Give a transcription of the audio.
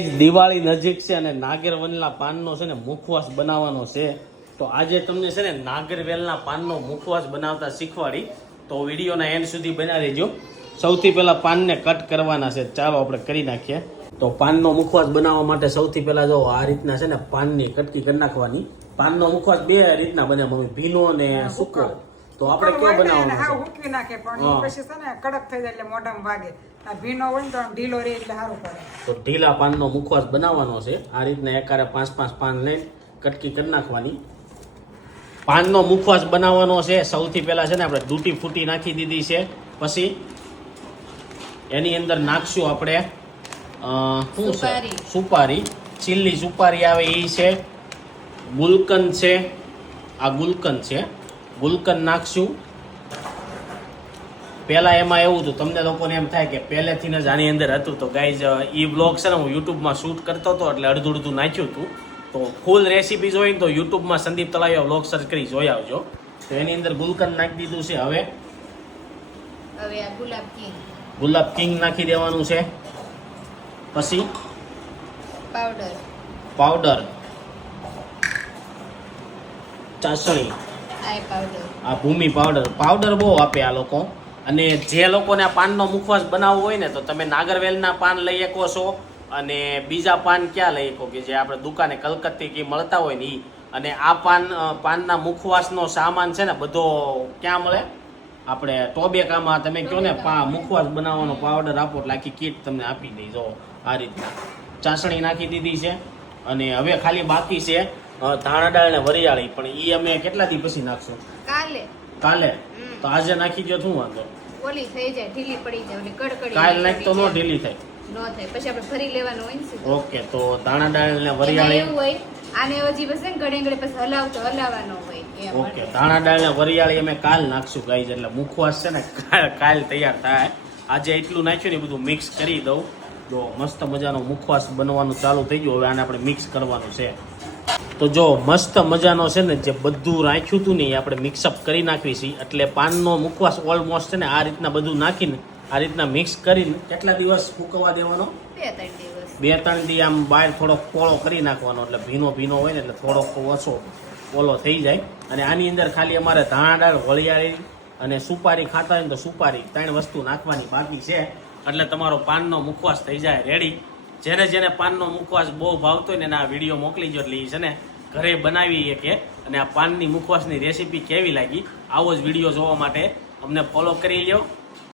દિવાળી નજીક છે અને નાગરવેલના પાનનો છે ને મુખવાસ બનાવવાનો છે. તો આજે તમને છે ને નાગરવેલના પાનનો મુખવાસ બનાવતા શીખવાડી. તો વિડીયોના એન્ડ સુધી બનાવી રહેજો. સૌથી પહેલાં પાનને કટ કરવાના છે. ચાલો આપણે કરી નાખીએ. તો પાનનો મુખવાસ બનાવવા માટે સૌથી પહેલાં જો આ રીતના છે ને પાનની કટકી કરી નાખવાની. પાનનો મુખવાસ બે રીતના બને. મમ્મી ભીનો અને સૂકો. તો આપણે કેવો બનાવવાનો હાવ છે? હૂકવી નાખે પણ પછી છે ને કડક થઈ જાય એટલે મોઢામાં વાગે. આ ભીનો હોય ને તો આમ ઢીલો રહે એટલે સારું પડે. તો ઢીલા પાનનો મુખવાસ બનાવવાનો છે. આ રીતના એકારે પાંચ પાંચ પાન લઈને કટકી કરી નાખવાની. પાનનો મુખવાસ બનાવવાનો છે. સૌથી પહેલા છે ને આપણે દૂટી ફૂટી નાખી દીધી છે. પછી એની અંદર નાખશું આપણે અ, શું છે? સુપારી. સુપારી. ચીલી સુપારી આવે એ છે. ગુલકંદ છે. આ ગુલકંદ છે. ગુલકંદ નાખશું. પહેલાં એમાં એવું હતું તમને લોકોને એમ થાય કે પહેલેથી જ આની અંદર હતું. તો ગાઈઝ ઈ બ્લોગ છે ને હું યુટ્યુબમાં શૂટ કરતો હતો એટલે અડધું અડધું નાખ્યું હતું તો ફૂલ રેસીપી જોઈને તો યુટ્યુબમાં સંદીપ તલાવ્યા બ્લોગ સર્ચ કરી જોઈ આવજો. તો એની અંદર ગુલકન નાખી દીધું છે. હવે? હવે ગુલાબ કિંગ ગુલાબ કિંગ નાખી દેવાનું છે. પછી? પાવડર પાવડર ચાસણી. આ ભૂમિ પાવડર પાવડર બહુ આપે આ લોકો. અને જે લોકોને આ પાનનો મુખવાસ બનાવવો હોય ને તો તમે નાગરવેલના પાન લઈ શકો છો. અને બીજા પાન ક્યાં લઈ શકો કે જે આપણે દુકાને કલકત્તી મળતા હોય ને એ અને આ પાન પાનના મુખવાસનો સામાન છે ને બધો ક્યાં મળે? આપણે ટોબેકામાં તમે કહો ને પા મુખવાસ બનાવવાનો પાવડર આપો એટલે આખી કીટ તમને આપી દઈ જો આ રીતના. ચાસણી નાખી દીધી છે. અને હવે ખાલી બાકી છે ધાણા દાળ ને વરિયાળી પણ ઈ અમે કેટલા દી પછી નાખશું? કાલે. કાલે? તો આજે નાખી દો શું વાંધો? ઓલી થઈ જાય ઢીલી પડી જાય ઓલી કડકડી કાલ નાખ તો નો ઢીલી થાય. નો થાય. પછી આપણે ફરી લેવાનું હોય ને ઓકે તો ધાણા દાળ ને વરિયાળી? એવું હોય આને હજી બસ ને ઘડે ઘડે પછી હલાવતો હલાવવાનો હોય ઓકે ધાણા દાળ ને વરિયાળી અમે કાલ નાખશું ગાઈઝ એટલે મુખવાસ છે ને કાલ તૈયાર થાય. આજે એટલું નાખ્યું ને બધું મિક્સ કરી દઉં. તો મસ્ત મજાનો મુખવાસ બનવાનું ચાલુ થઈ ગયું. હવે આને આપણે મિક્સ કરવાનું છે. તો જો મસ્ત મજાનો છે ને જે બધું રાખ્યું હતું ને એ આપણે મિક્સઅપ કરી નાખવી છે એટલે પાનનો મુખવાસ ઓલમોસ્ટ છે ને આ રીતના બધું નાખીને આ રીતના મિક્સ કરીને કેટલા દિવસ ફૂકવા દેવાનો? બે ત્રણ દિવસ. બે ત્રણ દી આમ બહાર થોડોક પોળો કરી નાખવાનો એટલે ભીનો ભીનો હોય ને એટલે થોડોક ઓછો ઓલો થઈ જાય. અને આની અંદર ખાલી અમારે ધાણાદાળ વળિયાળી અને સુપારી ખાતા હોય ને તો સુપારી ત્રણ વસ્તુ નાખવાની બાકી છે. એટલે તમારો પાનનો મુખવાસ થઈ જાય રેડી જેને જેને પાનનો મુખવાસ બહુ ભાવતો હોય ને આ વીડિયો મોકલી જો એટલે એ છે ને ઘરે બનાવી કે. અને આ પાનની મુખવાસની રેસીપી કેવી લાગી, આવો જ વીડિયો જોવા માટે અમને ફોલો કરી લ્યો.